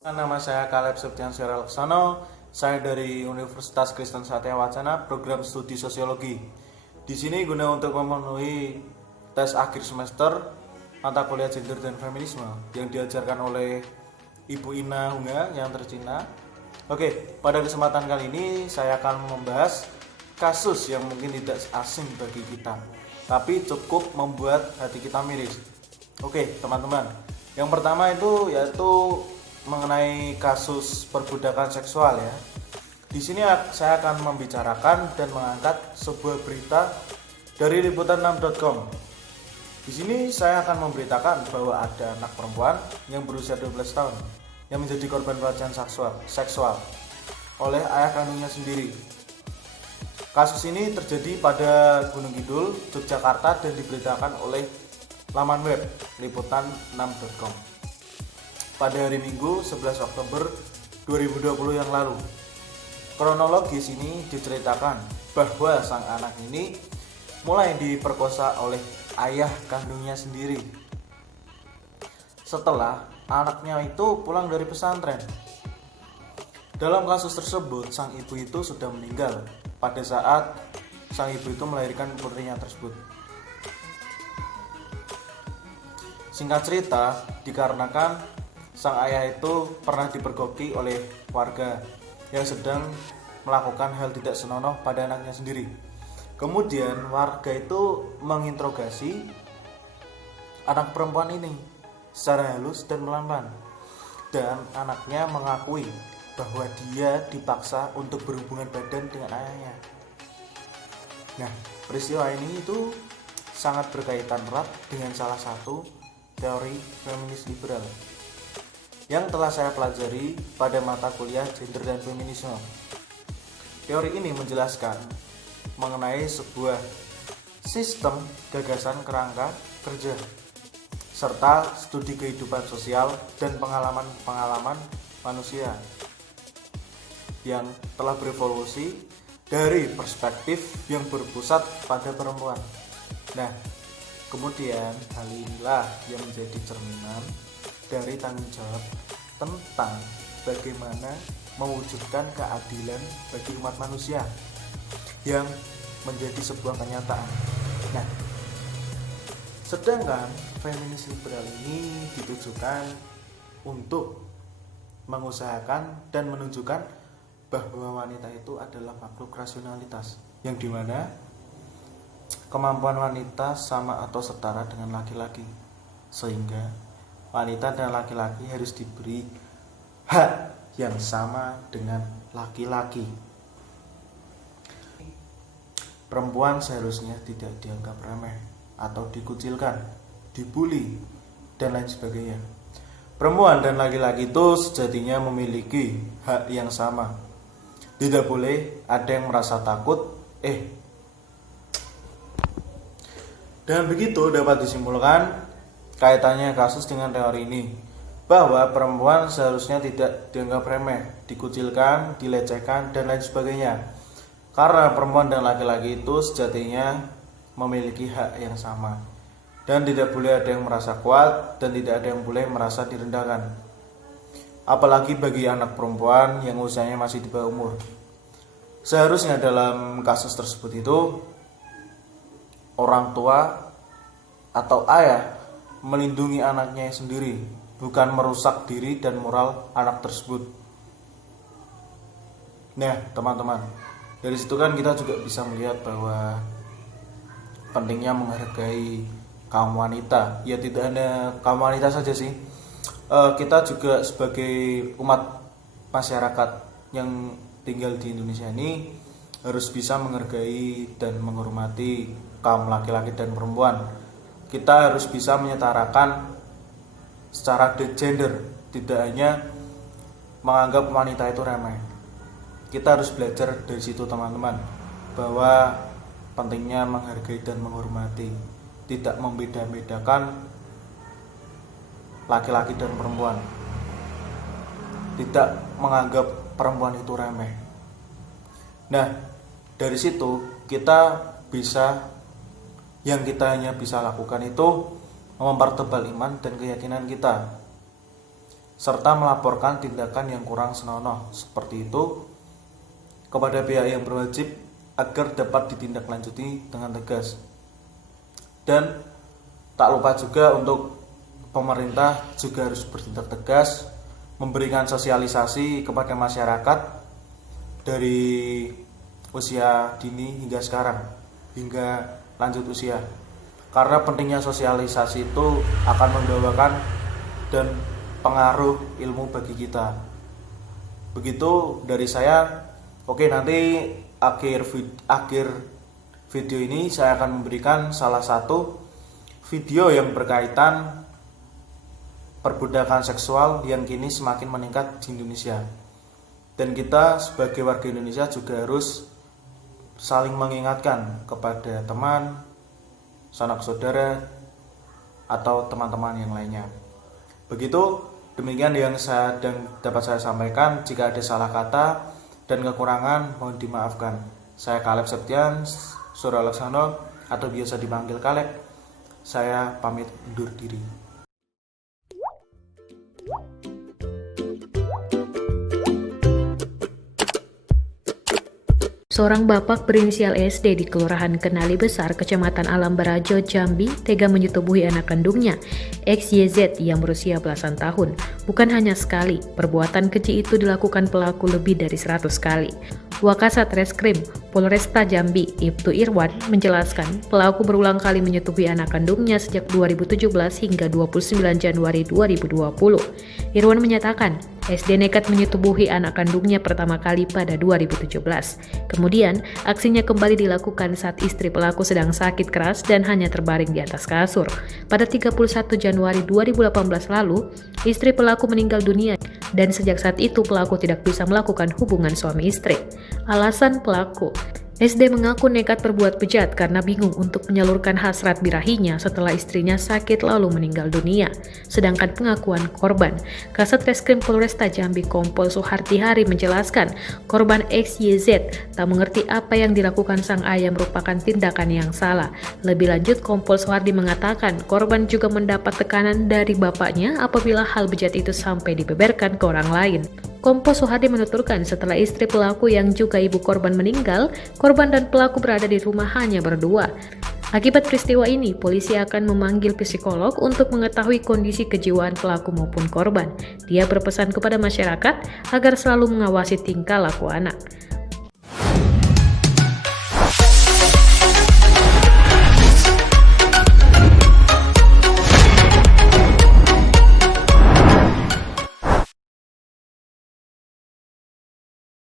Nama saya Caleb Septiansya Laksono. Saya dari Universitas Kristen Satya Wacana, program studi sosiologi. Di sini guna untuk memenuhi tes akhir semester mata kuliah gender dan feminisme yang diajarkan oleh Ibu Ina Hunga yang tercinta. Oke, pada kesempatan kali ini saya akan membahas kasus yang mungkin tidak asing bagi kita, tapi cukup membuat hati kita miris. Oke, teman-teman. Yang pertama itu yaitu mengenai kasus perbudakan seksual ya. Di sini saya akan membicarakan dan mengangkat sebuah berita dari liputan6.com. Di sini saya akan memberitakan bahwa ada anak perempuan yang berusia 12 tahun yang menjadi korban pelecehan seksual oleh ayah kandungnya sendiri. Kasus ini terjadi pada Gunung Kidul, Yogyakarta dan diberitakan oleh laman web liputan6.com pada hari Minggu 11 Oktober 2020 yang lalu. Kronologis ini diceritakan bahwa sang anak ini mulai diperkosa oleh ayah kandungnya sendiri. Setelah anaknya itu pulang dari pesantren. Dalam kasus tersebut, sang ibu itu sudah meninggal pada saat sang ibu itu melahirkan putrinya tersebut. Singkat cerita, dikarenakan sang ayah itu pernah dipergoki oleh warga yang sedang melakukan hal tidak senonoh pada anaknya sendiri. Kemudian warga itu menginterogasi anak perempuan ini secara halus dan pelan-pelan, dan anaknya mengakui bahwa dia dipaksa untuk berhubungan badan dengan ayahnya. Nah, peristiwa ini itu sangat berkaitan erat dengan salah satu teori feminis liberal yang telah saya pelajari pada mata kuliah gender dan feminisme. Teori ini menjelaskan mengenai sebuah sistem gagasan kerangka kerja serta studi kehidupan sosial dan pengalaman-pengalaman manusia yang telah berevolusi dari perspektif yang berpusat pada perempuan. Nah, kemudian hal inilah yang menjadi cerminan dari tanggung jawab tentang bagaimana mewujudkan keadilan bagi umat manusia yang menjadi sebuah kenyataan. Nah, sedangkan feminis liberal ini ditujukan untuk mengusahakan dan menunjukkan bahwa wanita itu adalah makhluk rasionalitas, yang dimana kemampuan wanita sama atau setara dengan laki-laki, sehingga wanita dan laki-laki harus diberi hak yang sama dengan laki-laki. Perempuan seharusnya tidak dianggap remeh atau dikucilkan, dibully, dan lain sebagainya. Perempuan dan laki-laki itu sejatinya memiliki hak yang sama. Tidak boleh ada yang merasa takut. Dan begitu dapat disimpulkan kaitannya kasus dengan teori ini, bahwa perempuan seharusnya tidak dianggap remeh, dikucilkan, dilecehkan, dan lain sebagainya. Karena perempuan dan laki-laki itu sejatinya memiliki hak yang sama, dan tidak boleh ada yang merasa kuat dan tidak ada yang boleh merasa direndahkan. Apalagi bagi anak perempuan yang usianya masih di bawah umur. Seharusnya dalam kasus tersebut itu orang tua atau ayah melindungi anaknya sendiri, bukan merusak diri dan moral anak tersebut. Nah, teman-teman, dari situ kan kita juga bisa melihat bahwa pentingnya menghargai kaum wanita. Ya, tidak hanya kaum wanita saja sih. Kita juga sebagai umat masyarakat yang tinggal di Indonesia ini harus bisa menghargai dan menghormati kaum laki-laki dan perempuan. Kita harus bisa menyetarakan secara gender, tidak hanya menganggap wanita itu remeh. Kita harus belajar dari situ, teman-teman, bahwa pentingnya menghargai dan menghormati, tidak membeda-bedakan laki-laki dan perempuan, tidak menganggap perempuan itu remeh. Nah, dari situ kita hanya bisa lakukan itu mempertebal iman dan keyakinan kita. serta melaporkan tindakan yang kurang senonoh seperti itu kepada pihak yang berwajib agar dapat ditindaklanjuti dengan tegas. Dan tak lupa juga untuk pemerintah juga harus bertindak tegas, memberikan sosialisasi kepada masyarakat dari usia dini hingga sekarang, hingga lanjut usia. Karena pentingnya sosialisasi itu akan membawakan dan pengaruh ilmu bagi kita. Begitu dari saya. Oke, nanti akhir video ini saya akan memberikan salah satu video yang berkaitan perbudakan seksual yang kini semakin meningkat di Indonesia. Dan kita sebagai warga Indonesia juga harus saling mengingatkan kepada teman, sanak saudara, atau teman-teman yang lainnya. Begitu, demikian yang dapat saya sampaikan. Jika ada salah kata dan kekurangan, mohon dimaafkan. Saya Kaleb Septian, Surya Laksana, atau biasa dipanggil Kaleb. Saya pamit undur diri. Seorang bapak berinisial SD di Kelurahan Kenali Besar, Kecamatan Alam Barajo, Jambi, tega menyetubuhi anak kandungnya, XYZ yang berusia belasan tahun. Bukan hanya sekali, perbuatan keji itu dilakukan pelaku lebih dari 100 kali. Wakasat Reskrim Polresta Jambi, Ibtu Irwan, menjelaskan pelaku berulang kali menyetubuhi anak kandungnya sejak 2017 hingga 29 Januari 2020. Irwan menyatakan, SD nekat menyetubuhi anak kandungnya pertama kali pada 2017. Kemudian, aksinya kembali dilakukan saat istri pelaku sedang sakit keras dan hanya terbaring di atas kasur. Pada 31 Januari 2018 lalu, istri pelaku meninggal dunia dan sejak saat itu pelaku tidak bisa melakukan hubungan suami istri. Alasan pelaku, SD mengaku nekat berbuat bejat karena bingung untuk menyalurkan hasrat birahinya setelah istrinya sakit lalu meninggal dunia. Sedangkan pengakuan korban, Kasat Reskrim Polresta Jambi Kompol Suharti Hari menjelaskan, korban XYZ tak mengerti apa yang dilakukan sang ayah merupakan tindakan yang salah. Lebih lanjut, Kompol Suhardi mengatakan korban juga mendapat tekanan dari bapaknya apabila hal bejat itu sampai dibeberkan ke orang lain. Kompol Suhardi menuturkan setelah istri pelaku yang juga ibu korban meninggal, korban dan pelaku berada di rumah hanya berdua. Akibat peristiwa ini, polisi akan memanggil psikolog untuk mengetahui kondisi kejiwaan pelaku maupun korban. Dia berpesan kepada masyarakat agar selalu mengawasi tingkah laku anak.